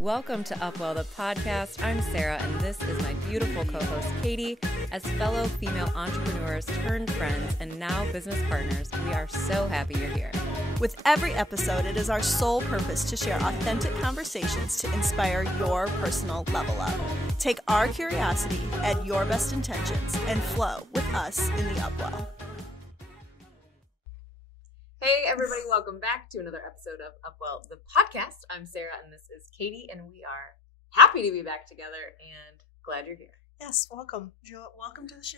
Welcome to UpWell the Podcast. I'm Sarah, and this is my beautiful co-host, Katie. As fellow female entrepreneurs turned friends and now business partners, we are so happy you're here. With every episode, it is our sole purpose to share authentic conversations to inspire your personal level up. Take our curiosity, add your best intentions, and flow with us in the UpWell. Hey everybody, welcome back to another episode of UpWell the Podcast. I'm Sarah and this is Katie, and we are happy to be back together and glad you're here. Yes, welcome. Welcome to the show.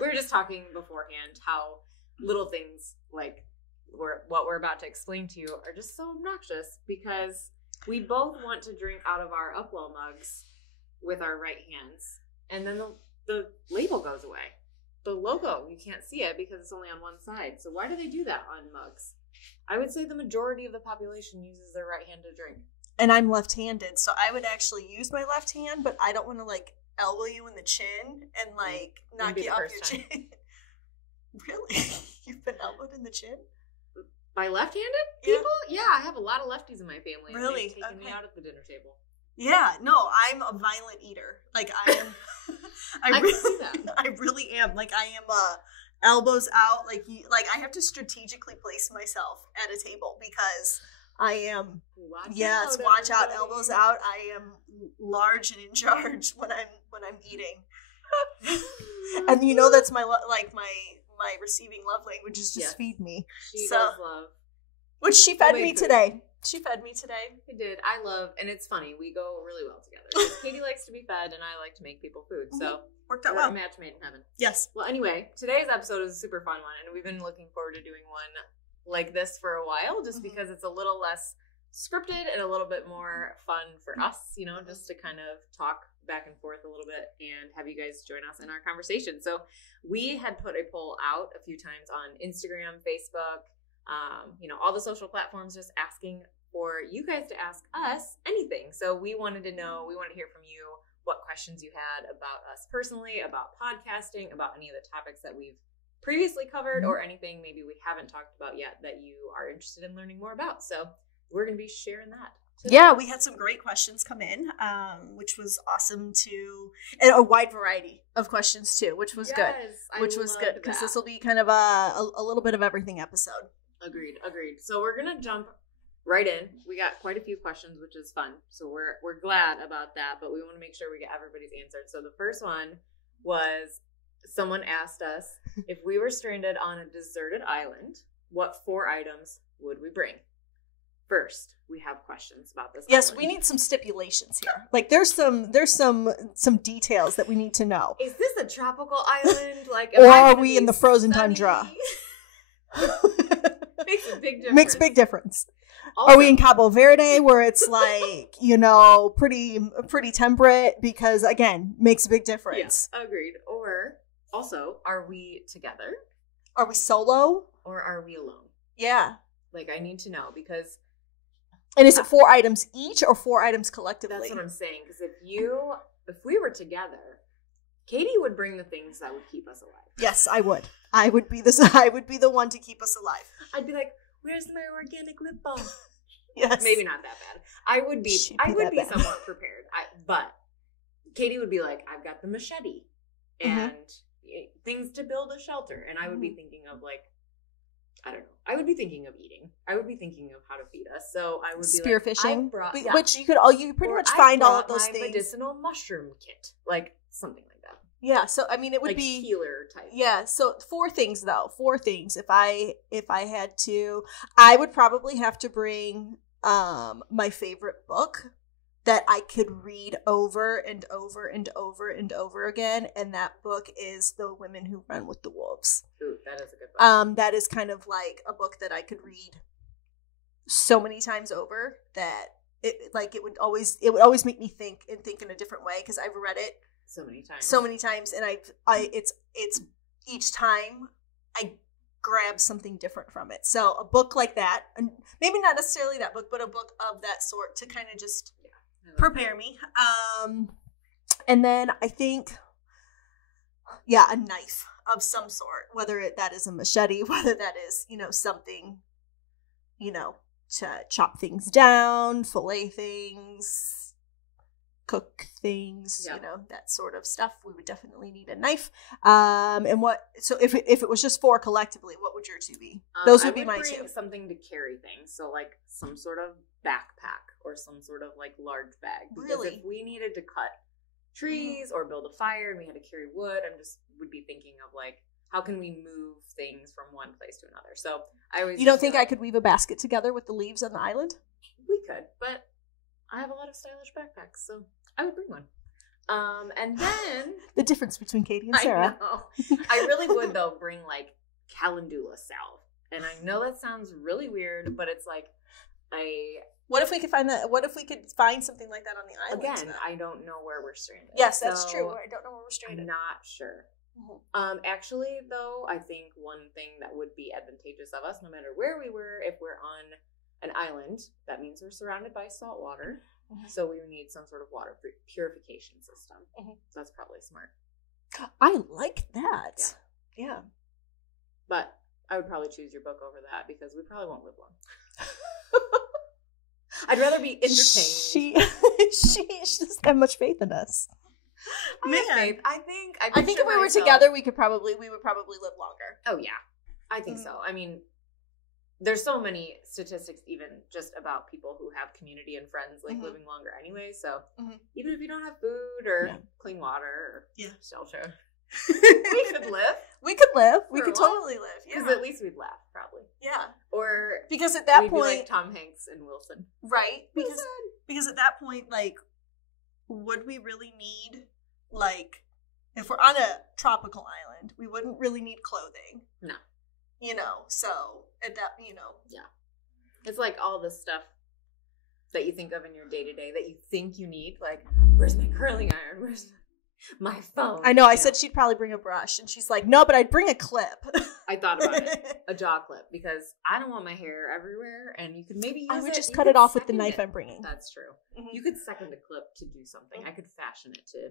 We were just talking beforehand how little things like what we're about to explain to you are just so obnoxious because we both want to drink out of our UpWell mugs with our right hands, and then the label goes away. The logo, you can't see it because it's only on one side. So why do they do that on mugs? I would say the majority of the population uses their right hand to drink. And I'm left-handed, so I would actually use my left hand, but I don't want to elbow you in the chin and knock you off your chin. Really? You've been elbowed in the chin? By left-handed people? Yeah, I have a lot of lefties in my family. Really? They've taken me out at the dinner table. Yeah, no, I'm a violent eater. I am. I really am. I am elbows out. I have to strategically place myself at a table because I am. Watch out, elbows out. I am large and in charge when I'm eating. And that's my my receiving love language is just feed me. She does love. Which she fed me today. She fed me today. I did. And it's funny, we go really well together. Katie likes to be fed, and I like to make people food. So worked out well. A match made in heaven. Yes. Well, anyway, today's episode is a super fun one, and we've been looking forward to doing one like this for a while, just because it's a little less scripted and a little bit more fun for us, just to kind of talk back and forth a little bit and have you guys join us in our conversation. So we had put a poll out a few times on Instagram, Facebook, all the social platforms, just asking for you guys to ask us anything. So we wanted to hear from you what questions you had about us personally, about podcasting, about any of the topics that we've previously covered, or anything maybe we haven't talked about yet that you are interested in learning more about. So we're going to be sharing that today. Yeah, we had some great questions come in, which was awesome and a wide variety of questions too, which was good. Which was good because this will be kind of a little bit of everything episode. Agreed. So we're going to jump right in. We got quite a few questions, which is fun. So we're glad about that, but we want to make sure we get everybody's answered. So the first one was someone asked us if we were stranded on a deserted island, what 4 items would we bring? First, we have questions about this. Yes, island. we need some stipulations here. There's some details that we need to know. Is this a tropical island? Or are we in the frozen tundra? Makes a big difference. Makes a big difference. Also, are we in Cabo Verde where it's pretty temperate? Because again, makes a big difference. Yeah, agreed. Or also, are we together? Are we solo? Or are we alone? Yeah. I need to know because. And is it 4 items each or 4 items collectively? That's what I'm saying. Because if we were together, Katie would bring the things that would keep us alive. Yes, I would. I would be the one to keep us alive. I'd be like, "Where's my organic lip balm?" Yes. Maybe not that bad. I would be somewhat prepared. But Katie would be like, "I've got the machete and things to build a shelter," and I would be thinking of I don't know. I would be thinking of eating. I would be thinking of how to feed us. So I would be spearfishing, like, which you could pretty much find all of those things. Medicinal mushroom kit, something like that. Yeah. So I mean, it would be healer type. Yeah. So 4 things though. 4 things. If I had to, I would probably have to bring my favorite book that I could read over and over and over and over again, and that book is The Women Who Run with the Wolves. Ooh, that is a good book. That is kind of like a book that I could read so many times over that it would always make me think in a different way because I've read it so many times, and it's each time I grab something different from it. So a book like that, and maybe not necessarily that book, but a book of that sort to kind of just prepare me. And then I think, a knife of some sort, whether that is a machete, whether that is, something, to chop things down, fillet things, cook things, that sort of stuff. We would definitely need a knife. So if it was just 4 collectively, what would your 2 be? Those would be my 2. Something to carry things. So like some sort of backpack or some sort of like large bag. Because if we needed to cut trees or build a fire and we had to carry wood, would be thinking of like, how can we move things from one place to another? So I always. You don't think I could weave a basket together with the leaves on the island? We could, but I have a lot of stylish backpacks, so I would bring one. And then the difference between Katie and Sarah. I know. I really would though bring like calendula salve, and I know that sounds really weird, but it's like What if we could find that? What if we could find something like that on the island? Again, I don't know where we're stranded. Yes, that's true. I don't know where we're stranded. I'm not sure. Mm-hmm. Actually, though, I think one thing that would be advantageous of us, no matter where we were, if we're on an island, that means we're surrounded by salt water. Mm-hmm. So we would need some sort of water purification system. Mm-hmm. So that's probably smart. I like that. Yeah. But I would probably choose your book over that because we probably won't live long. I'd rather be entertained. She doesn't have much faith in us. I think if we were together, we would probably live longer. Oh yeah, I think so. I mean, there's so many statistics, even just about people who have community and friends living longer anyway. So even if you don't have food or clean water or shelter, we could live. We could live. We could totally live. Because at least we'd laugh, probably. Yeah. Or because at that we'd point, be like Tom Hanks and Wilson, right? Because at that point, like, would we really need, like, if we're on a tropical island, we wouldn't really need clothing. No. So at that, yeah, it's like all the stuff that you think of in your day to day that you think you need, like, where's my curling iron? Where's my phone? I know. I said she'd probably bring a brush, and she's like, no, but I'd bring a clip. I thought about it, a jaw clip, because I don't want my hair everywhere, and you could maybe use I would just cut it off with the knife I'm bringing. That's true. Mm-hmm. You could second a clip to do something. I could fashion it to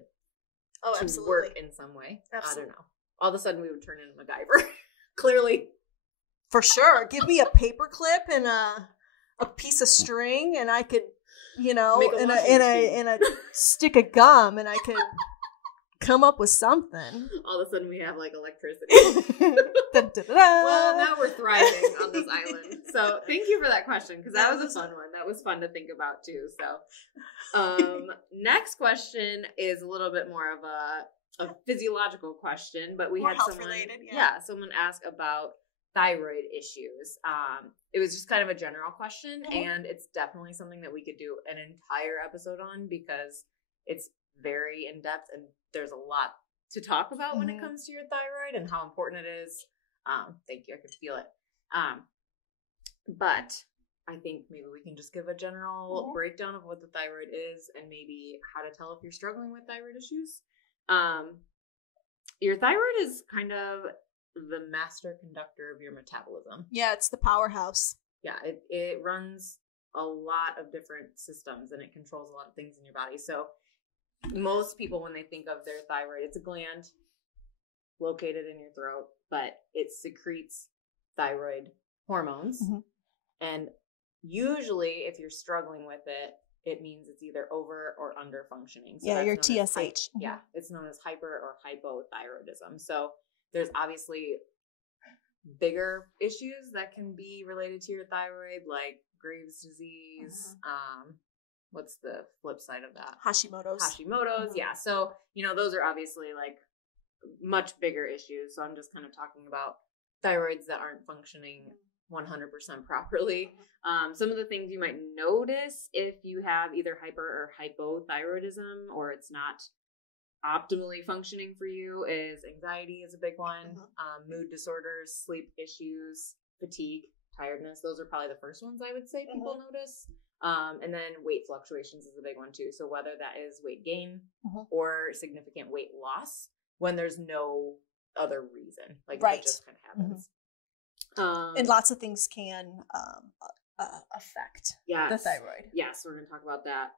absolutely work in some way. Absolutely. I don't know. All of a sudden, we would turn into MacGyver. Clearly. For sure. Give me a paper clip and a piece of string, and I could, and a stick of gum, and I could come up with something. All of a sudden we have like electricity. Well, now we're thriving on this island. So thank you for that question, because that was a fun one. That was fun to think about too. So next question is a little bit more of a physiological question, but we more had health someone related, someone ask about thyroid issues. It was just kind of a general question, and it's definitely something that we could do an entire episode on because it's very in depth and there's a lot to talk about when it comes to your thyroid and how important it is. Thank you. I could feel it. But I think maybe we can just give a general breakdown of what the thyroid is and maybe how to tell if you're struggling with thyroid issues. Your thyroid is kind of the master conductor of your metabolism. Yeah, it's the powerhouse. Yeah, it runs a lot of different systems and it controls a lot of things in your body. So most people, when they think of their thyroid, it's a gland located in your throat, but it secretes thyroid hormones. And usually if you're struggling with it, it means it's either over or under functioning. So your TSH. Yeah, it's known as hyper or hypothyroidism. So there's obviously bigger issues that can be related to your thyroid, like Graves' disease. What's the flip side of that? Hashimoto's. Yeah. So, those are obviously like much bigger issues. So I'm just kind of talking about thyroids that aren't functioning 100% properly. Some of the things you might notice if you have either hyper or hypothyroidism, or it's not optimally functioning for you, is anxiety is a big one. Mood disorders, sleep issues, fatigue, tiredness. Those are probably the first ones I would say people notice. And then weight fluctuations is a big one too. So whether that is weight gain or significant weight loss when there's no other reason, like it just kind of happens. And lots of things can affect Yes. the thyroid. Yes, we're going to talk about that.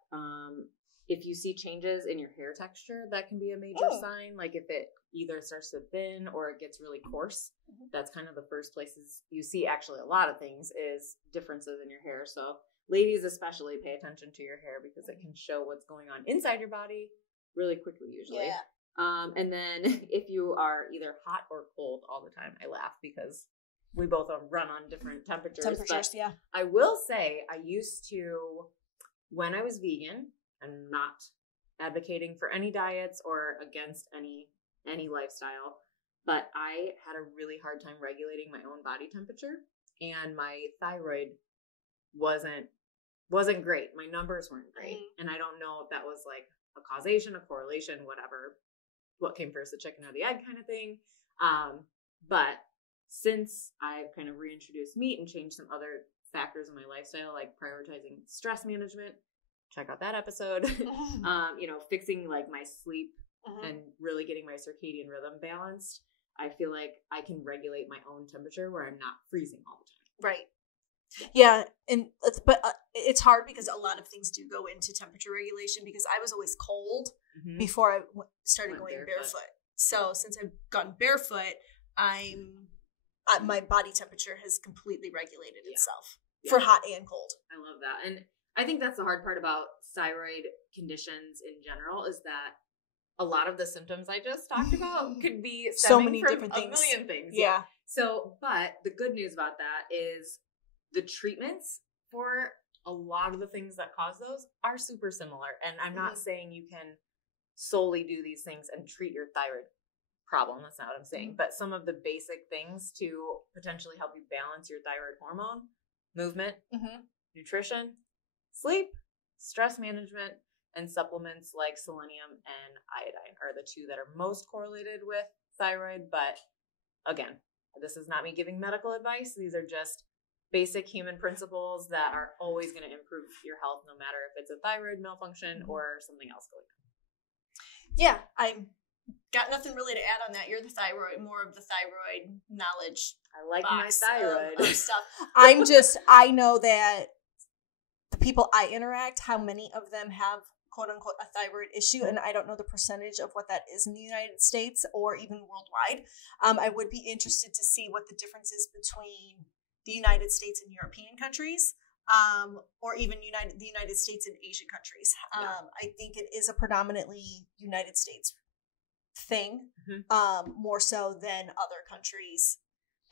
If you see changes in your hair texture, that can be a major sign. Like if it either starts to thin or it gets really coarse, that's kind of the first places you see actually a lot of things is differences in your hair. So ladies especially pay attention to your hair because it can show what's going on inside your body really quickly usually. Yeah. And then if you are either hot or cold all the time, I laugh because we both run on different temperatures. But yeah. I will say I used to, when I was vegan, I'm not advocating for any diets or against any lifestyle, but I had a really hard time regulating my own body temperature, and my thyroid wasn't great. My numbers weren't great. And I don't know if that was like a causation, a correlation, whatever, what came first, the chicken or the egg kind of thing. But since I've kind of reintroduced meat and changed some other factors in my lifestyle, like prioritizing stress management, check out that episode, fixing like my sleep and really getting my circadian rhythm balanced, I feel like I can regulate my own temperature where I'm not freezing all the time. Right. Yeah, but it's hard because a lot of things do go into temperature regulation because I was always cold before I started going barefoot. So since I've gone barefoot, my body temperature has completely regulated itself for hot and cold. I love that. And I think that's the hard part about thyroid conditions in general is that a lot of the symptoms I just talked about could be so many from different things. A million things. Yeah. So, but the good news about that is the treatments for a lot of the things that cause those are super similar. And I'm not saying you can solely do these things and treat your thyroid problem. That's not what I'm saying. But some of the basic things to potentially help you balance your thyroid hormone, movement, nutrition, sleep, stress management, and supplements like selenium and iodine are the two that are most correlated with thyroid. But again, this is not me giving medical advice. These are just basic human principles that are always going to improve your health, no matter if it's a thyroid malfunction or something else going on. Yeah, I got nothing really to add on that. You're the thyroid, more of the thyroid knowledge. I like my thyroid of stuff. I know that the people I interact, how many of them have quote unquote a thyroid issue, and I don't know the percentage of what that is in the United States or even worldwide. I would be interested to see what the difference is between the United States and European countries, or even the United States and Asian countries. I think it is a predominantly United States thing, more so than other countries.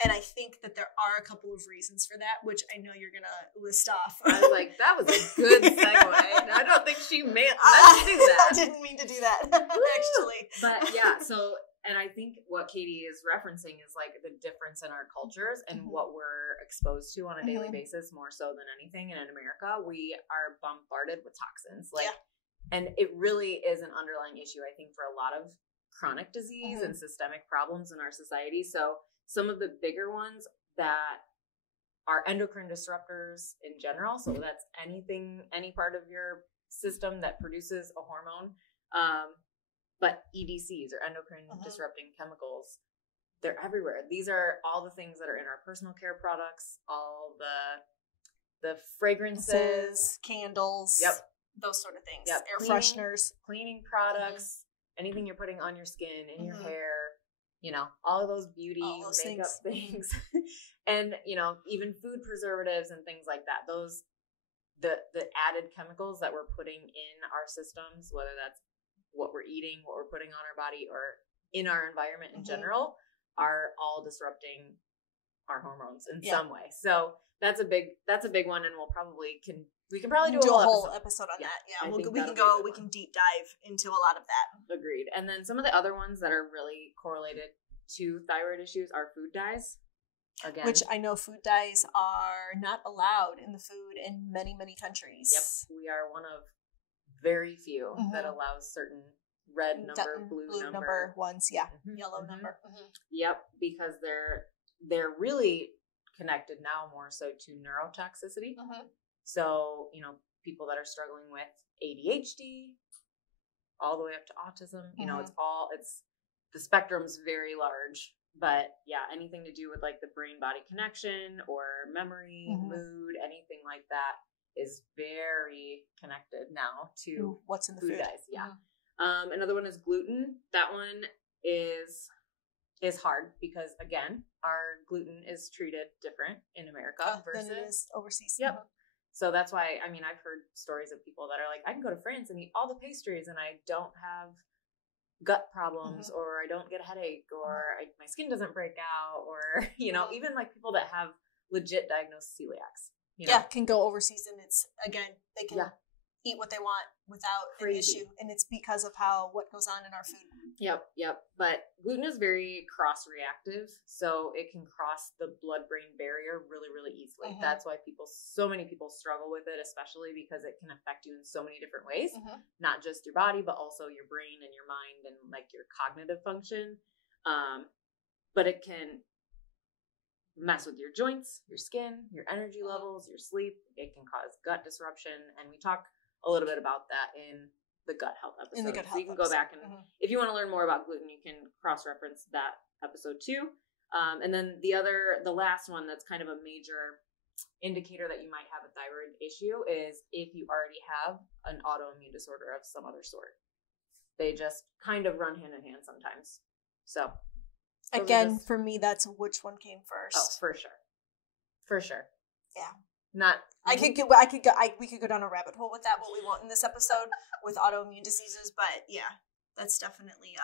And I think that there are a couple of reasons for that, which I know you're going to list off. I was like, that was a good segue. I don't think she meant to do that. I didn't mean to do that, actually. But yeah, so, and I think what Katie is referencing is like the difference in our cultures and what we're exposed to on a daily basis, more so than anything. And in America, we are bombarded with toxins. And it really is an underlying issue, I think, for a lot of chronic disease and systemic problems in our society. So some of the bigger ones that are endocrine disruptors in general. So that's any part of your system that produces a hormone. But EDCs or endocrine disrupting chemicals, they're everywhere. These are all the things that are in our personal care products, all the fragrances, candles, those sort of things, air fresheners, cleaning products, anything you're putting on your skin, in your hair, all of those beauty makeup things. And, even food preservatives and things like that. Those, the added chemicals that we're putting in our systems, whether that's what we're eating, what we're putting on our body, or in our environment in general, are all disrupting our hormones in some way. So that's a big one, and we can probably do a whole episode on that. Yeah, we can deep dive into a lot of that. Agreed. And then some of the other ones that are really correlated to thyroid issues are food dyes. Again, which I know food dyes are not allowed in the food in many, many countries. Yep, we are one of very few that allows certain red number, blue number ones, yellow number. Yep, because they're really connected now more so to neurotoxicity. So, people that are struggling with ADHD all the way up to autism, it's the spectrum's very large But yeah, anything to do with like the brain-body connection or memory, mood, anything like that is very connected now to what's in the food. Guys. Yeah. Another one is gluten. That one is hard because, again, our gluten is treated different in America versus than it is overseas. Yep. So that's why, I mean, I've heard stories of people that are like, I can go to France and eat all the pastries and I don't have gut problems or I don't get a headache or my skin doesn't break out or, you know, even like people that have legit diagnosed celiacs. You know? Yeah, can go overseas and it's, again, they can eat what they want without an issue. And it's because of what goes on in our food. Yep. But gluten is very cross-reactive, so it can cross the blood-brain barrier really, really easily. That's why so many people struggle with it, especially because it can affect you in so many different ways. Not just your body, but also your brain and your mind and like your cognitive function. But it can mess with your joints, your skin, your energy levels, your sleep. It can cause gut disruption, and we talk a little bit about that in the gut health episode. So you can go back and if you want to learn more about gluten, you can cross-reference that episode too. And then the last one that's kind of a major indicator that you might have a thyroid issue is if you already have an autoimmune disorder of some other sort. They just kind of run hand in hand sometimes. So again, for me, that's which one came first. Oh, for sure. Yeah. We could go down a rabbit hole with that, but we won't in this episode with autoimmune diseases. But yeah, that's definitely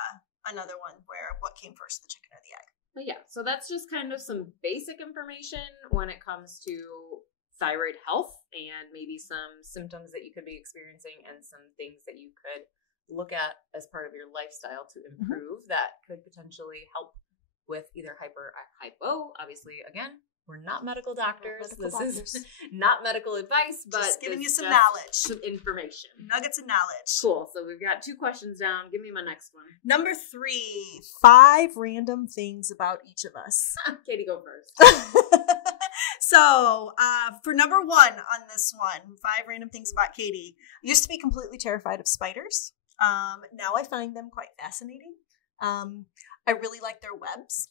another one where what came first, the chicken or the egg. But yeah, so that's just kind of some basic information when it comes to thyroid health and maybe some symptoms that you could be experiencing and some things that you could look at as part of your lifestyle to improve that could potentially help with either hyper or hypo. Obviously, again, we're not medical doctors. This is not medical advice, but just giving you some knowledge. Some information. Nuggets of knowledge. Cool. So we've got 2 questions down. Give me my next one. Number 3, 5 random things about each of us. Katie, go first. So for number 1 on this one, 5 random things about Katie. I used to be completely terrified of spiders. Now I find them quite fascinating. I really like their webs.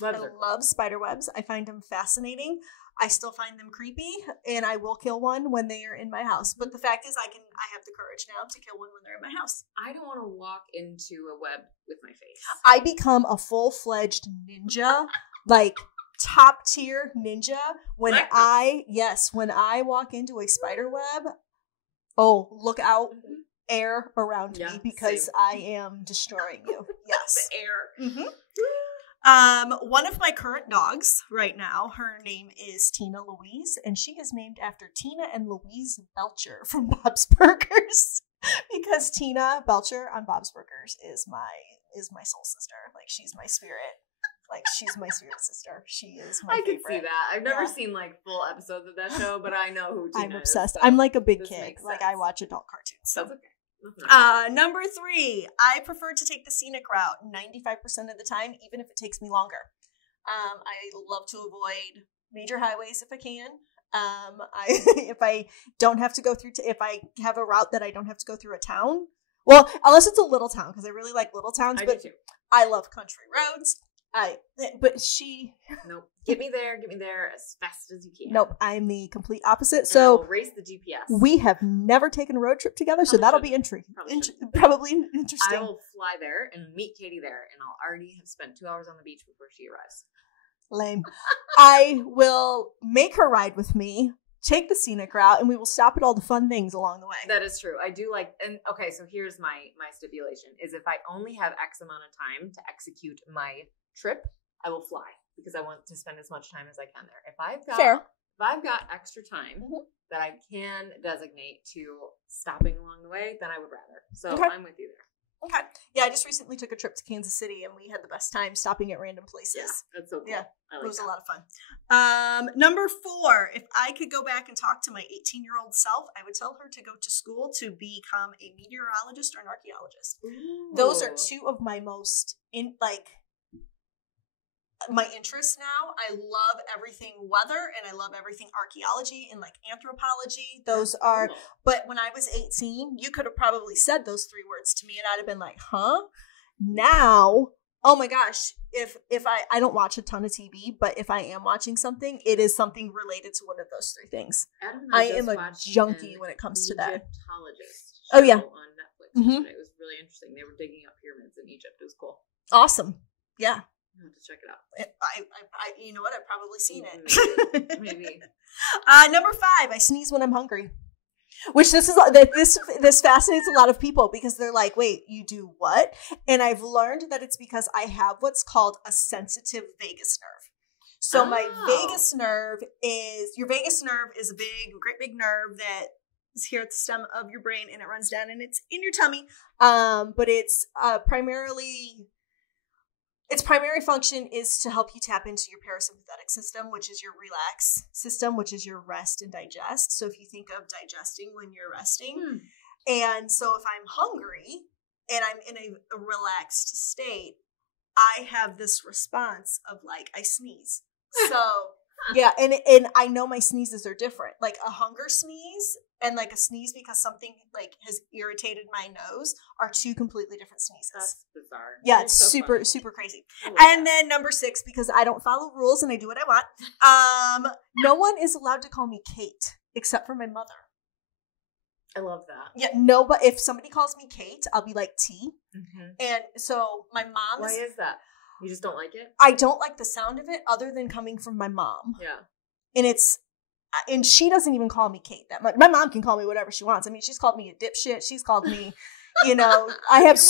I love spider webs. I find them fascinating. I still find them creepy, and I will kill one when they are in my house. But the fact is, I have the courage now to kill one when they're in my house. I don't want to walk into a web with my face. I become a full-fledged ninja, like top tier ninja when I walk into a spider web. Oh, look out. Air around me because I am destroying you. Yes. The air. One of my current dogs right now, her name is Tina Louise, and she is named after Tina and Louise Belcher from Bob's Burgers because Tina Belcher on Bob's Burgers is my soul sister. Like, she's my spirit. Like, she's my spirit sister. She is my favorite. I could see that. I've never seen like full episodes of that show, but I know who Tina is. I'm obsessed. So I'm like a big kid. Like, I watch adult cartoons. That's okay. Number 3, I prefer to take the scenic route 95% of the time, even if it takes me longer. I love to avoid major highways if I can. If I don't have to go through, if I have a route that I don't have to go through a town, well, unless it's a little town, because I really like little towns, but I love country roads. Nope. Get me there as fast as you can. Nope, I'm the complete opposite. And so I'll race the GPS. We have never taken a road trip together, so that'll be probably interesting. I will fly there and meet Katie there, and I'll already have spent 2 hours on the beach before she arrives. Lame. I will make her ride with me, take the scenic route, and we will stop at all the fun things along the way. That is true. I do like, and okay, so here's my stipulation, is if I only have X amount of time to execute my trip, I will fly because I want to spend as much time as I can there. If I've got extra time that I can designate to stopping along the way, then I would rather. So I'm with you there. Okay. Yeah, I just recently took a trip to Kansas City and we had the best time stopping at random places. Yeah, that's so cool. Yeah, it was a lot of fun. Number 4, if I could go back and talk to my 18-year-old self, I would tell her to go to school to become a meteorologist or an archaeologist. Ooh. Those are 2 of my most my interests now. I love everything weather and I love everything archaeology and like anthropology. Those are, but when I was 18, you could have probably said those 3 words to me and I'd have been like, huh? Now Oh my gosh. If I don't watch a ton of TV, but if I am watching something, it is something related to one of those three things. I am a junkie when it comes to that. Egyptologist Oh yeah. On Netflix yesterday. It was really interesting. They were digging up pyramids in Egypt. It was cool. Awesome. Yeah. I have to check it out. I you know what? I've probably seen it. Maybe. Number 5, I sneeze when I'm hungry. Which this fascinates a lot of people because they're like, wait, you do what? And I've learned that it's because I have what's called a sensitive vagus nerve. So my vagus nerve is a great big nerve that is here at the stem of your brain, and it runs down and it's in your tummy. But it's its primary function is to help you tap into your parasympathetic system, which is your relax system, which is your rest and digest. So if you think of digesting when you're resting. And so if I'm hungry and I'm in a relaxed state, I have this response of like, I sneeze. So yeah, and I know my sneezes are different. Like a hunger sneeze and like a sneeze because something like has irritated my nose are two completely different sneezes. That's bizarre. Yeah, it's so super, funny. super crazy. And then number 6, because I don't follow rules and I do what I want. No one is allowed to call me Kate except for my mother. I love that. Yeah, no, but if somebody calls me Kate, I'll be like T. Mm-hmm. And so my mom. Why is that? You just don't like it? I don't like the sound of it other than coming from my mom. Yeah. And she doesn't even call me Kate that much. My mom can call me whatever she wants. I mean, she's called me a dipshit. She's called me, I have.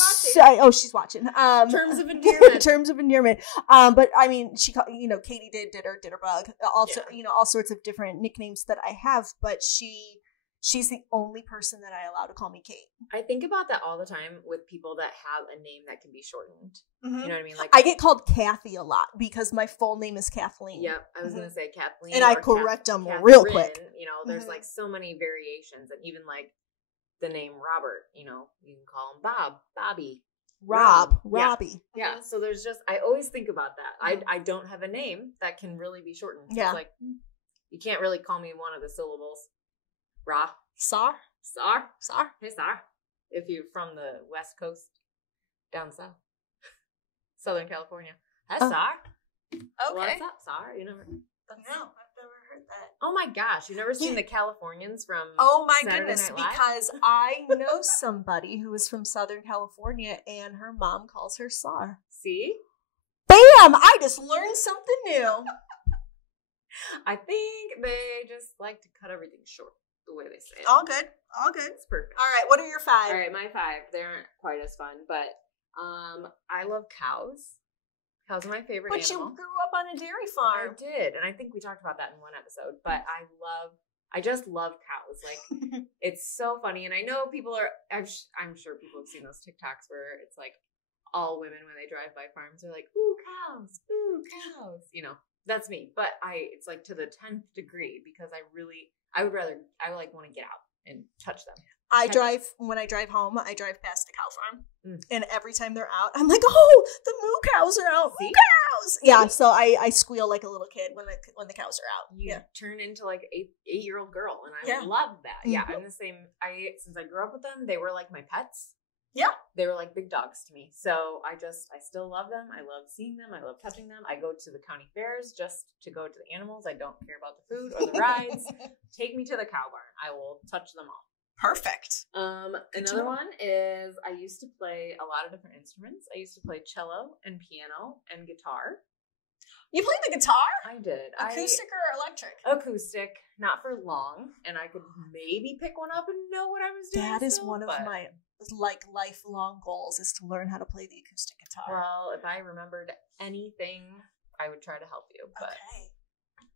She's watching. Terms of endearment. Terms of endearment. But I mean, she, Katie did her bug. Also, all sorts of different nicknames that I have. But she's the only person that I allow to call me Kate. I think about that all the time with people that have a name that can be shortened. Mm-hmm. You know what I mean? Like I get called Kathy a lot because my full name is Kathleen. Yep, I was gonna say Kathleen, and I correct them real quick. There's like so many variations, and even like the name Robert. You can call him Bob, Bobby, Robbie. Yeah. So there's just I always think about that. I don't have a name that can really be shortened. So it's like you can't really call me one of the syllables. Ra. Sar. Hey, Sar. If you're from the West Coast, down south, Southern California. Hi, Sar. Okay. What's up, Sar? You never. No, I've never heard that. Oh my gosh, you've never seen the Californians from? Oh my Saturday goodness, Night Live? because I know somebody who is from Southern California, and her mom calls her Sar. See? Bam! I just learned something new. I think they just like to cut everything short. The way they say it. All good. It's perfect. All right, what are your 5? All right, my 5. They aren't quite as fun, but I love cows. Cows are my favorite animal. But you grew up on a dairy farm. I did, and I think we talked about that in one episode, but I just love cows. Like, it's so funny, and I know people are, I'm sure people have seen those TikToks where it's like all women when they drive by farms are like, ooh, cows, that's me. But it's like to the 10th degree because I want to get out and touch them. When I drive home, I drive past the cow farm. And every time they're out, I'm like, oh, the moo cows are out. Moo cows. Yeah, so I squeal like a little kid when the cows are out. You turn into like an 8-year-old girl, and I love that. Mm-hmm. Yeah, I'm the same. Since I grew up with them, they were like my pets. Yeah. They were like big dogs to me. So I still love them. I love seeing them. I love touching them. I go to the county fairs just to go to the animals. I don't care about the food or the rides. Take me to the cow barn. I will touch them all. Perfect. Another one is I used to play a lot of different instruments. I used to play cello and piano and guitar. You played the guitar? I did. Acoustic or electric? Acoustic, not for long. And I could maybe pick one up and know what I was doing. That is one of my lifelong goals is to learn how to play the acoustic guitar. Well, if I remembered anything, I would try to help you. But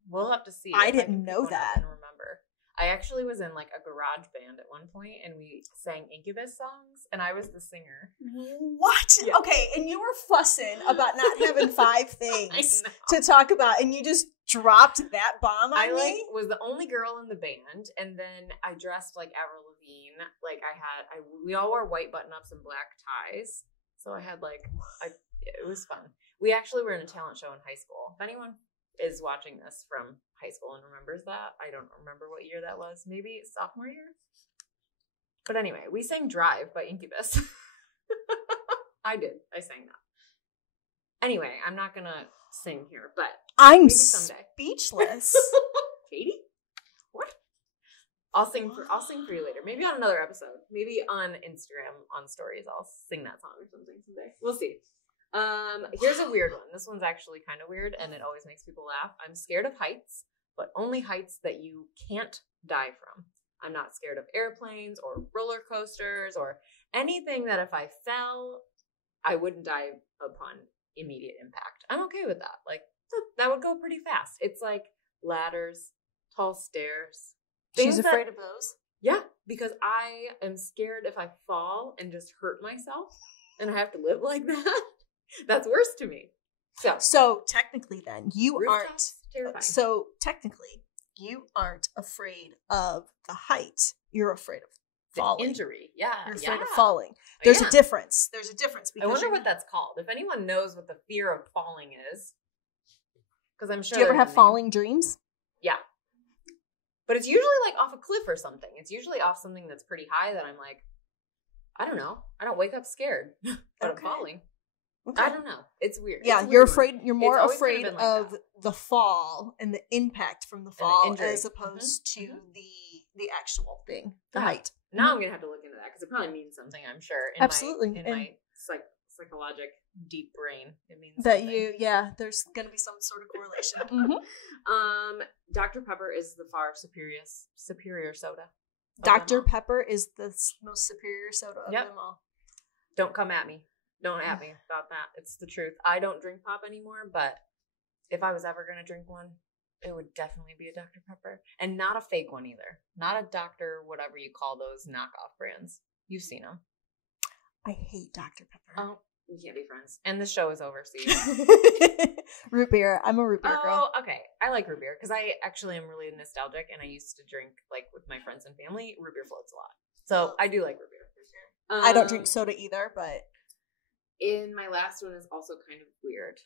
we'll have to see. I didn't know that. I can remember. I actually was in like a garage band at one point, and we sang Incubus songs, and I was the singer. What? Yeah. Okay, and you were fussing about not having 5 things to talk about, and you just dropped that bomb on me? Was the only girl in the band, and then I dressed like Avril Lavigne. Like we all wore white button-ups and black ties, so I had it was fun. We actually were in a talent show in high school. If anyone is watching this from high school and remembers that, I don't remember what year that was. Maybe sophomore year? But anyway, we sang Drive by Incubus. I did. I sang that. Anyway, I'm not going to sing here, but I'm maybe someday. Speechless. Katie? What? I'll sing for you later. Maybe on another episode. Maybe on Instagram on stories. I'll sing that song or something someday. We'll see. Here's a weird one. This one's actually kind of weird, and it always makes people laugh. I'm scared of heights, but only heights that you can't die from. I'm not scared of airplanes or roller coasters or anything that if I fell, I wouldn't die upon immediate impact. I'm okay with that. Like, that would go pretty fast. It's like ladders, tall stairs. She's afraid of those? Yeah, because I am scared if I fall and just hurt myself and I have to live like that. That's worse to me. So technically then, you aren't. Terrifying. So technically, you aren't afraid of the height. You're afraid of falling. The injury. Yeah. You're afraid of falling. There's a difference. There's a difference. Because I wonder what that's called. If anyone knows what the fear of falling is. Because I'm sure. Do you ever have falling dreams? Yeah. But it's usually like off a cliff or something. It's usually off something that's pretty high that I'm like, I don't know. I don't wake up scared, but I'm falling. Okay. I don't know. It's weird. Yeah, you're afraid. You're more afraid of the fall and the impact from the fall as opposed to the actual thing, the height. Now I'm gonna have to look into that because it probably means something. I'm sure. Absolutely. In my psychologic deep brain, it means that something. There's gonna be some sort of correlation. Dr. Pepper is the far superior soda. Dr. Pepper is the most superior soda of them all. Don't come at me. Don't at me about that. It's the truth. I don't drink pop anymore, but if I was ever going to drink one, it would definitely be a Dr. Pepper. And not a fake one either. Not a Dr. whatever you call those knockoff brands. You've seen them. I hate Dr. Pepper. Oh, we can't be friends. And the show is over, so root beer. I'm a root beer girl. Oh, okay. I like root beer because I actually am really nostalgic and I used to drink, like, with my friends and family, root beer floats a lot. So I do like root beer for sure. I don't drink soda either, but... In my last one is also kind of weird.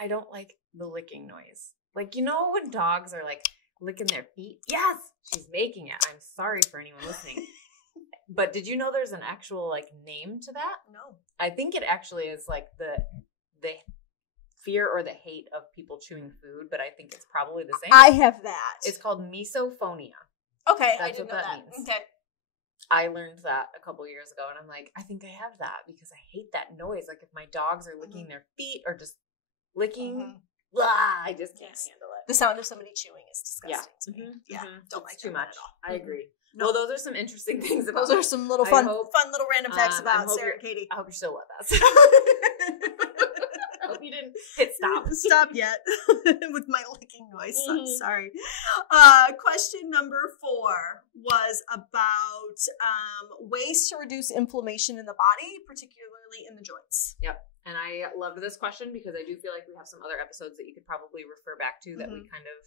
I don't like the licking noise. Like, you know when dogs are like licking their feet? Yes! She's making it. I'm sorry for anyone listening. But did you know there's an actual like name to that? No. I think it actually is like the fear or the hate of people chewing food, but I think it's probably the same. I have that. It's called misophonia. Okay, That's I didn't know that. means. Okay. I learned that a couple years ago, and I'm like, I think I have that because I hate that noise. Like if my dogs are licking their feet or just licking, blah, I just can't handle it. The sound of somebody chewing is disgusting to me. Yeah, don't like too much. At all. I agree. No, well, those are some interesting things about. Those are some little fun little random facts about Sarah and Katie. I hope you're still with us. I hope you didn't hit stop. Stop yet with my licking noise. I'm sorry. Question number 4 was about ways to reduce inflammation in the body, particularly in the joints. Yep. And I loved this question because I do feel like we have some other episodes that you could probably refer back to that we kind of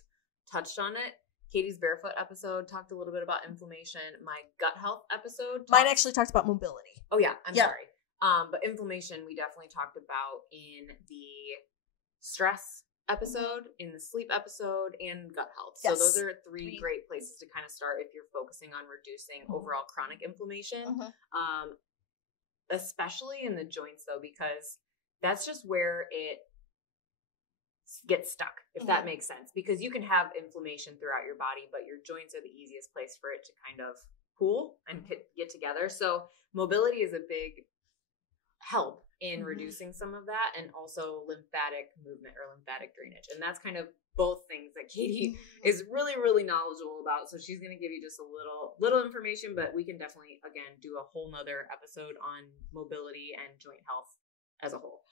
touched on it. Katie's barefoot episode talked a little bit about inflammation. My gut health episode. Mine actually talked about mobility. Oh yeah, I'm sorry. But inflammation we definitely talked about in the stress episode, in the sleep episode, and gut health. Yes. So those are three great places to kind of start if you're focusing on reducing overall chronic inflammation. Especially in the joints though, because that's just where it gets stuck, if that makes sense. Because you can have inflammation throughout your body, but your joints are the easiest place for it to kind of pool and get together. So mobility is a big help in reducing some of that, and also lymphatic movement or lymphatic drainage. And that's kind of both things that Katie is really, really knowledgeable about. So she's going to give you just a little information, but we can definitely, again, do a whole nother episode on mobility and joint health as a whole.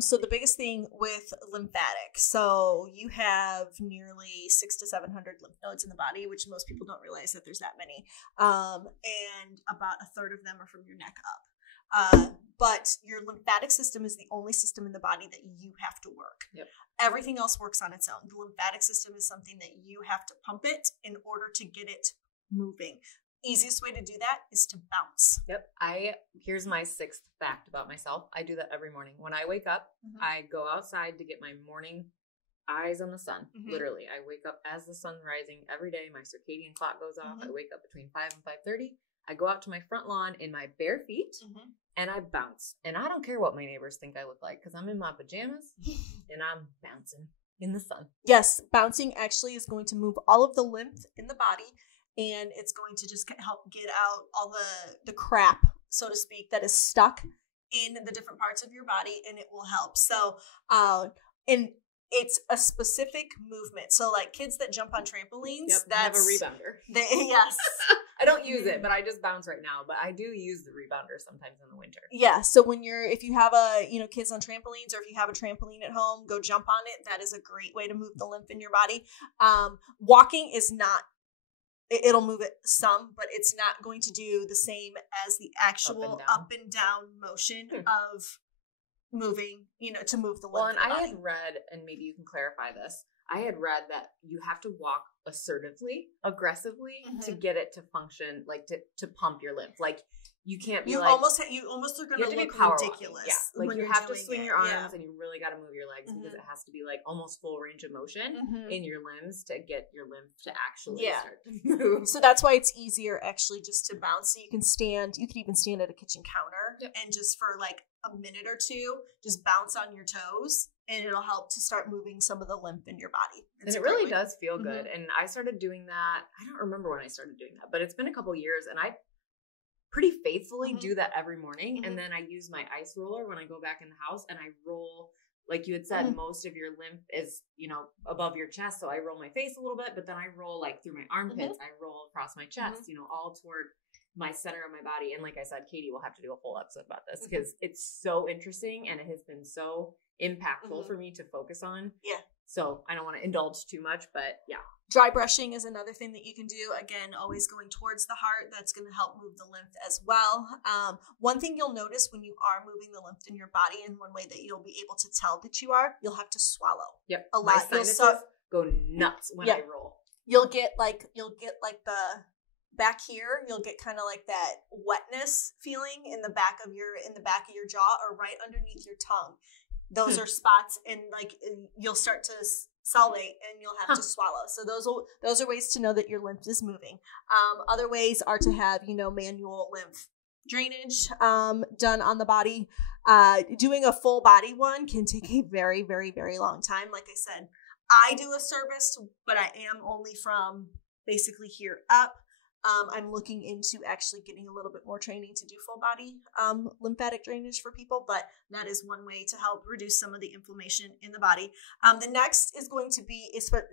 So the biggest thing with lymphatic, so you have nearly 600 to 700 lymph nodes in the body, which most people don't realize that there's that many. And about a third of them are from your neck up. But your lymphatic system is the only system in the body that you have to work. Yep. Everything else works on its own. The lymphatic system is something that you have to pump it in order to get it moving. Easiest way to do that is to bounce. Yep. Here's my 6th fact about myself. I do that every morning. When I wake up, I go outside to get my morning eyes on the sun. Literally, I wake up as the sun's rising every day. My circadian clock goes off. I wake up between 5 and 5:30. I go out to my front lawn in my bare feet and I bounce. And I don't care what my neighbors think I look like because I'm in my pajamas and I'm bouncing in the sun. Yes, bouncing actually is going to move all of the lymph in the body, and it's going to just help get out all the crap, so to speak, that is stuck in the different parts of your body, and it will help. So, and it's a specific movement. So, like kids that jump on trampolines, that's have a rebounder. Yes. I don't use it, but I just bounce right now. But I do use the rebounder sometimes in the winter. Yeah. So if you have kids on trampolines, or if you have a trampoline at home, go jump on it. That is a great way to move the lymph in your body. Walking is not. It'll move it some, but it's not going to do the same as the actual up and down motion of moving, to move the lymph. Well, and I had read, and maybe you can clarify this, I had read that you have to walk aggressively to get it to function, like to pump your lymph. Like you can't be almost are going to look ridiculous. Yeah, like you have to swing your arms and you really got to move your legs because it has to be like almost full range of motion in your limbs to get your lymph to actually start to move. So that's why it's easier actually just to bounce. So you can even stand at a kitchen counter and just for like a minute or two, just bounce on your toes. And it'll help to start moving some of the lymph in your body. And it really does feel good. And I started doing that. I don't remember when I started doing that, but it's been a couple years. And I pretty faithfully do that every morning. And then I use my ice roller when I go back in the house and I roll, like you had said, most of your lymph is, above your chest. So I roll my face a little bit, but then I roll like through my armpits. I roll across my chest, all toward my center of my body. And like I said, Katie will have to do a whole episode about this because it's so interesting and it has been so impactful for me to focus on. Yeah. So I don't want to indulge too much, but yeah. Dry brushing is another thing that you can do. Again, always going towards the heart. That's going to help move the lymph as well. One thing you'll notice when you are moving the lymph in your body, and one way that you'll be able to tell that you are, you'll have to swallow. Yep. A lot. My sinuses go nuts when I roll. You'll get like the back here, you'll get kind of like that wetness feeling in the back of your jaw or right underneath your tongue. Those are spots, and like you'll start to salivate and you'll have to swallow. So those are ways to know that your lymph is moving. Other ways are to have, manual lymph drainage done on the body. Doing a full body one can take a very, very, very long time. Like I said, I do a service, but I am only from basically here up. I'm looking into actually getting a little bit more training to do full body lymphatic drainage for people, but that is one way to help reduce some of the inflammation in the body. The next is going to be,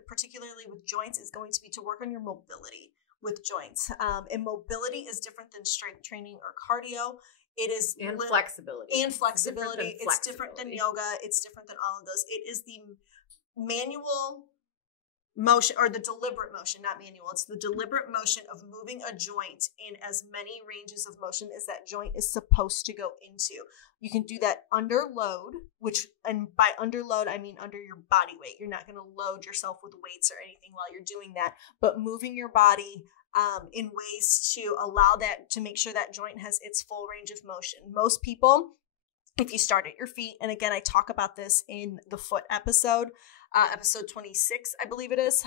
particularly with joints, is going to be to work on your mobility with joints. And mobility is different than strength training or cardio. It is flexibility. And flexibility. It's different than yoga. It's different than all of those. It is the manual motion, or the deliberate motion, not manual. It's the deliberate motion of moving a joint in as many ranges of motion as that joint is supposed to go into. You can do that under load, and by under load, I mean under your body weight. You're not going to load yourself with weights or anything while you're doing that, but moving your body in ways to allow that, to make sure that joint has its full range of motion. Most people, if you start at your feet, and again, I talk about this in the foot episode, episode 26, I believe it is,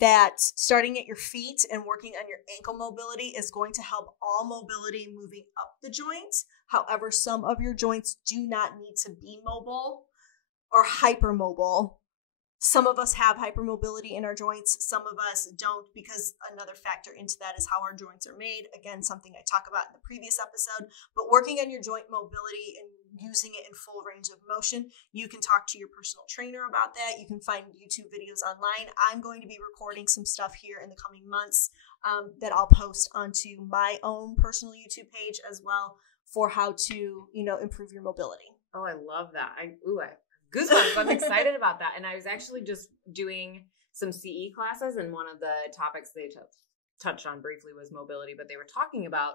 that starting at your feet and working on your ankle mobility is going to help all mobility moving up the joints. However, some of your joints do not need to be mobile or hypermobile. Some of us have hypermobility in our joints. Some of us don't, because another factor into that is how our joints are made. Again, something I talk about in the previous episode. But working on your joint mobility and using it in full range of motion, you can talk to your personal trainer about that. You can find YouTube videos online. I'm going to be recording some stuff here in the coming months that I'll post onto my own personal YouTube page as well for how to, improve your mobility. Oh, I love that. Goosebumps. I'm excited about that. And I was actually just doing some CE classes, and one of the topics they touched on briefly was mobility, but they were talking about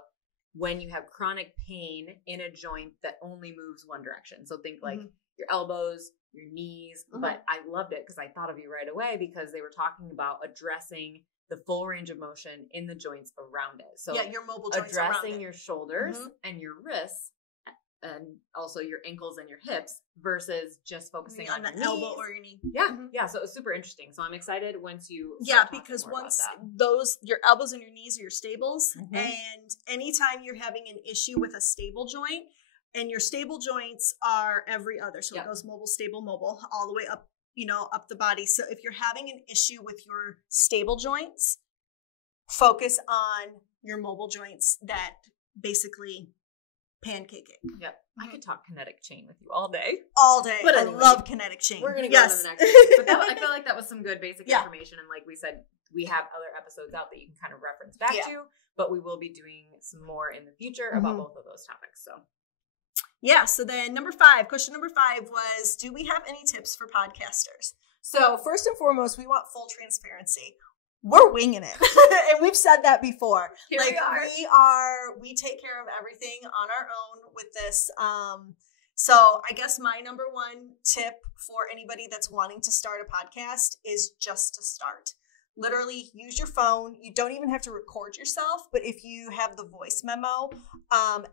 when you have chronic pain in a joint that only moves one direction. So think like your elbows, your knees, but I loved it because I thought of you right away, because they were talking about addressing the full range of motion in the joints around it. So your mobile joints addressing your shoulders and your wrists also your ankles and your hips versus just focusing on the your elbow knees. or your knee. Yeah. Yeah. So it was super interesting. So I'm excited once you because once your elbows and your knees are your stables, and anytime you're having an issue with a stable joint, and your stable joints are every other, so it goes mobile, stable, mobile, all the way up, up the body. So if you're having an issue with your stable joints, focus on your mobile joints that basically pancake it. Yep. I could talk kinetic chain with you all day. But anyway, I love kinetic chain. We're going to go on to the next one. But I feel like that was some good basic information. And like we said, we have other episodes out that you can kind of reference back to, but we will be doing some more in the future about both of those topics. So so then question number 5 was, do we have any tips for podcasters? So first and foremost, we want full transparency. We're winging it. And we've said that before. Here we take care of everything on our own with this. So I guess my number 1 tip for anybody that's wanting to start a podcast is just to start. Literally use your phone. You don't even have to record yourself, but if you have the voice memo,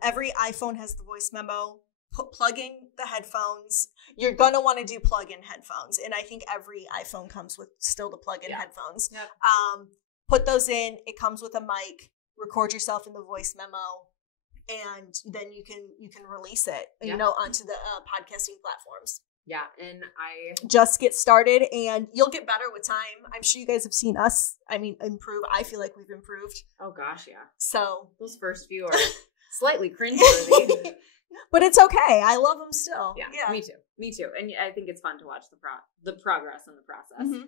every iPhone has the voice memo. Plug in the headphones. You're going to want to do plug-in headphones. And I think every iPhone comes with still the plug-in headphones. Yep. Put those in. It comes with a mic. Record yourself in the voice memo. And then you can release it, onto the podcasting platforms. Yeah, and I just get started, and you'll get better with time. I'm sure you guys have seen us, improve. I feel like we've improved. Oh gosh, yeah. So those first few are slightly cringeworthy. But it's okay. I love them still. Yeah, me too. And I think it's fun to watch the progress and the process.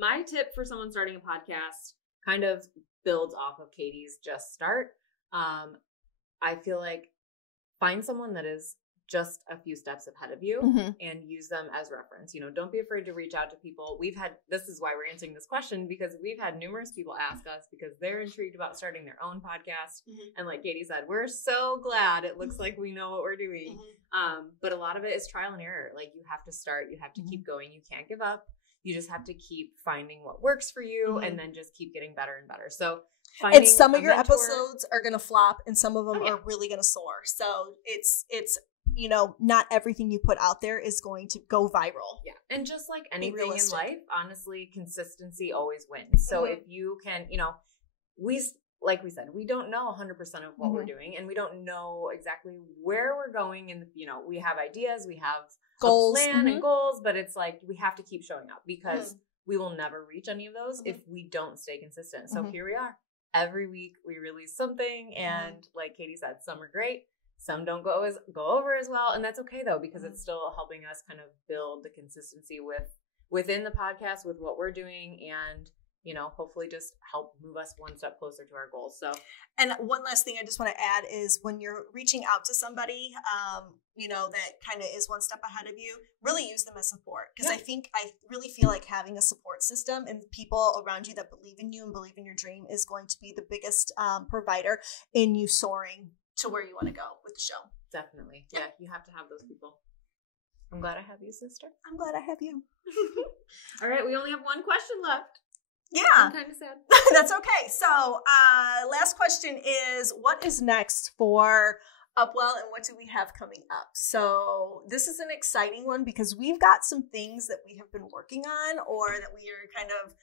My tip for someone starting a podcast kind of builds off of Katie's just start. I feel like find someone that is just a few steps ahead of you and use them as reference. Don't be afraid to reach out to people. This is why we're answering this question, because we've had numerous people ask us because they're intrigued about starting their own podcast. And like Katie said, we're so glad it looks like we know what we're doing. But a lot of it is trial and error. Like you have to start, you have to keep going. You can't give up. You just have to keep finding what works for you and then just keep getting better and better. So and some of your episodes are going to flop and some of them are really going to soar. So it's not everything you put out there is going to go viral. Yeah. And just like anything in life, honestly, consistency always wins. So if you can, like we said, we don't know 100% of what we're doing, and we don't know exactly where we're going. And, we have ideas, we have goals, a plan and goals, but it's like, we have to keep showing up because we will never reach any of those if we don't stay consistent. So here we are. Every week we release something, and like Katie said, some are great. Some don't go over as well, and that's okay though, because it's still helping us kind of build the consistency within the podcast with what we're doing, and hopefully just help move us one step closer to our goals. So, and one last thing I just want to add is when you're reaching out to somebody, that kind of is one step ahead of you, really use them as support, because I really feel like having a support system and people around you that believe in you and believe in your dream is going to be the biggest provider in you soaring to where you want to go with the show. Definitely. Yeah, you have to have those people. I'm glad I have you, sister. I'm glad I have you. All right, we only have one question left. Yeah. I'm kind of sad. That's okay. So, last question is, what is next for UpWell and what do we have coming up? So, this is an exciting one because we've got some things that we have been working on or that we are kind of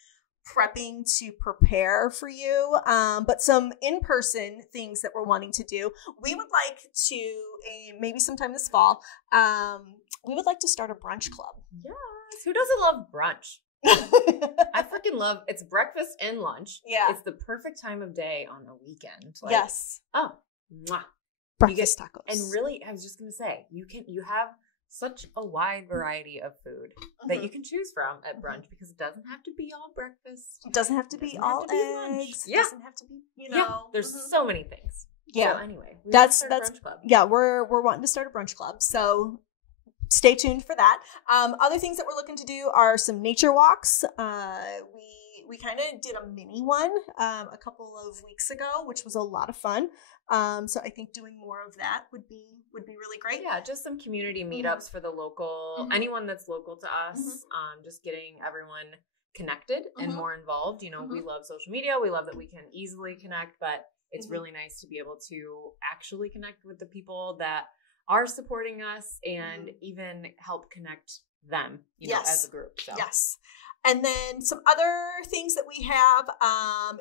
prepping to prepare for you, but some in-person things that we're wanting to do. We would like to, maybe sometime this fall, we would like to start a brunch club. Yes. Who doesn't love brunch? I freaking love it's breakfast and lunch. Yeah. It's the perfect time of day on a weekend. Yes. Oh, mwah. Breakfast tacos. And really, I was just going to say, you have such a wide variety of food that you can choose from at brunch because it doesn't have to be all breakfast. It doesn't have to be all eggs. Yeah. It doesn't have to be, there's so many things. Yeah. So anyway, that's brunch club. Yeah, we're wanting to start a brunch club. So stay tuned for that. Other things that we're looking to do are some nature walks. We kind of did a mini one a couple of weeks ago, which was a lot of fun. So I think doing more of that would be really great. Yeah, just some community meetups for the local, anyone that's local to us. Just getting everyone connected and more involved. We love social media. We love that we can easily connect, but it's really nice to be able to actually connect with the people that are supporting us and even help connect them, you know, as a group. So. Yes. And then some other things that we have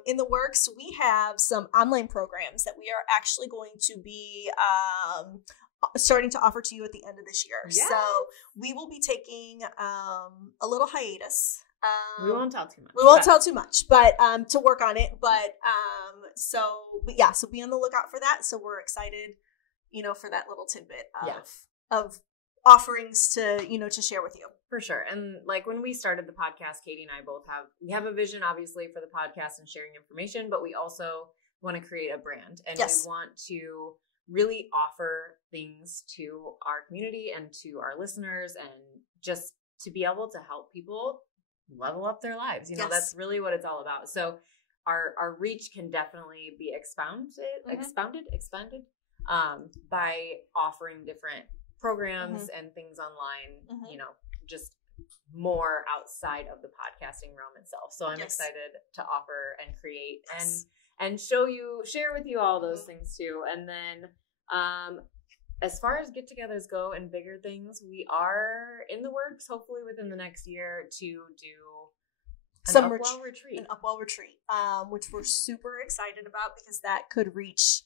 in the works, we have some online programs that we are actually going to be starting to offer to you at the end of this year. Yes. So we will be taking a little hiatus. We won't tell too much. We won't tell too much, but to work on it. But so be on the lookout for that. So we're excited, you know, for that little tidbit of offerings to, you know, to share with you. For sure. And like when we started the podcast, Katie and I both we have a vision, obviously, for the podcast and sharing information, but we also want to create a brand, and we want to really offer things to our community and to our listeners, and just to be able to help people level up their lives. You know, that's really what it's all about. So our reach can definitely be expanded by offering different programs and things online, you know, just more outside of the podcasting realm itself. So I'm excited to offer and create and share with you all those things too. And then as far as get-togethers go and bigger things, we are in the works, hopefully within the next year, to do an UpWell retreat. An UpWell retreat, which we're super excited about, because that could reach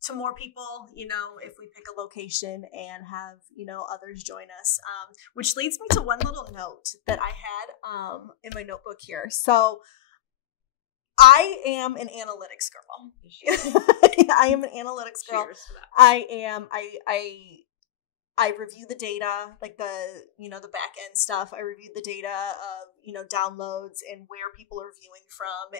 to more people, you know, if we pick a location and have, you know, others join us, which leads me to one little note that I had in my notebook here. So I am an analytics girl. I am an analytics girl. Cheers to that. I review the data, like the, you know, the back end stuff. I review the data of, you know, downloads and where people are viewing from,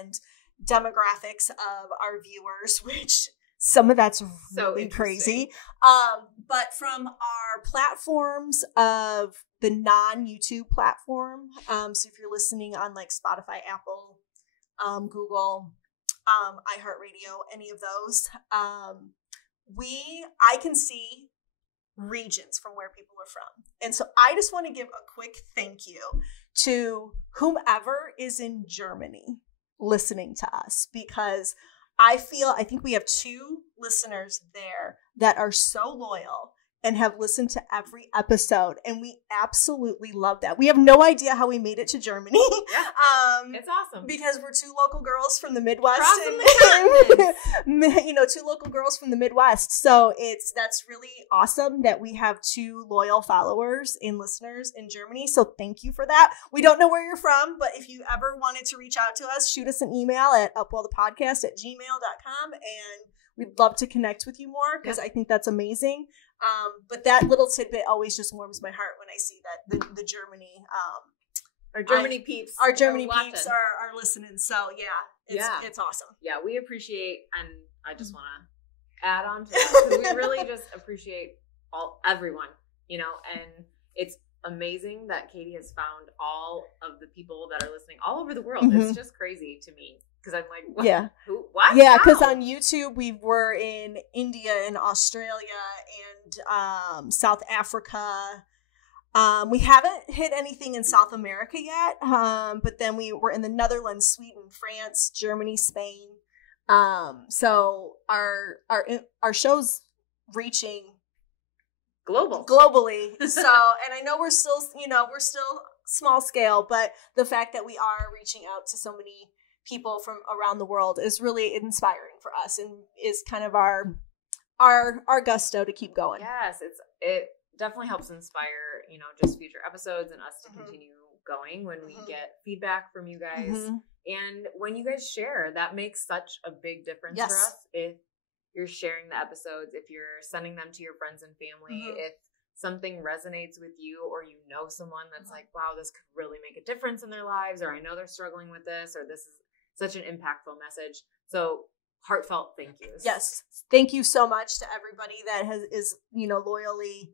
and demographics of our viewers, which some of that's really crazy. But from our platforms of the non-YouTube platform, so if you're listening on like Spotify, Apple, Google, iHeartRadio, any of those, I can see regions from where people are from. And so I just want to give a quick thank you to whomever is in Germany listening to us, because I think we have 2 listeners there that are so loyal and have listened to every episode, and we absolutely love that. We have no idea how we made it to Germany. Yeah, it's awesome, because we're 2 local girls from the Midwest, you know, 2 local girls from the Midwest. So that's really awesome that we have 2 loyal followers and listeners in Germany. So thank you for that. We don't know where you're from, but if you ever wanted to reach out to us, shoot us an email at upwellthepodcast@gmail.com, and we'd love to connect with you more, because I think that's amazing. But that little tidbit always just warms my heart when I see that the Germany, our Germany peeps are listening. So it's awesome. Yeah, we appreciate, and I just want to add on to that, because we really just appreciate everyone, you know, and it's amazing that Katie has found all of the people that are listening all over the world. It's just crazy to me, because I'm like, what? Yeah. Who? What? Yeah, because on YouTube we were in India and Australia and South Africa. We haven't hit anything in South America yet, but then we were in the Netherlands, Sweden, France, Germany, Spain. So our show's reaching globally. So, and I know we're still small scale, but the fact that we are reaching out to so many people from around the world is really inspiring for us, and is kind of our gusto to keep going. Yes, it definitely helps inspire, you know, just future episodes and us to continue going when we get feedback from you guys. And when you guys share, that makes such a big difference for us. If you're sharing the episodes, if you're sending them to your friends and family, if something resonates with you, or you know someone that's like, wow, this could really make a difference in their lives, or I know they're struggling with this, or this is such an impactful message. So heartfelt thank yous. Yes. Thank you so much to everybody that is, you know, loyally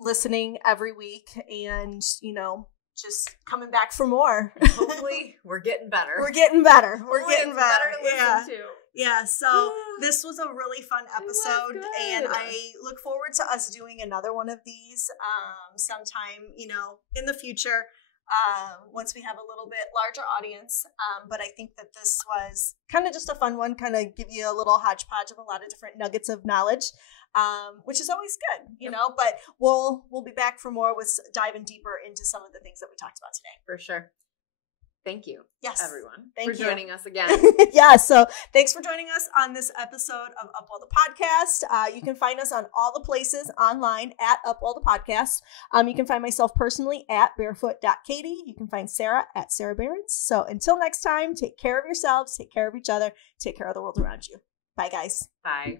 listening every week, and, you know, just coming back for more. Hopefully we're getting better. We're getting better. We're getting better to listen to. Yeah, so this was a really fun episode, and I look forward to us doing another one of these sometime, you know, in the future. once we have a little bit larger audience. But I think that this was kind of just a fun one, kind of give you a little hodgepodge of a lot of different nuggets of knowledge, which is always good, you know, but we'll be back for more with diving deeper into some of the things that we talked about today. For sure. Thank you, everyone, for joining us again. So thanks for joining us on this episode of UpWell the Podcast. You can find us on all the places online at UpWell the Podcast. You can find myself personally at barefoot.katie. You can find Sarah at Sarah Behrens. So until next time, take care of yourselves, take care of each other, take care of the world around you. Bye, guys. Bye.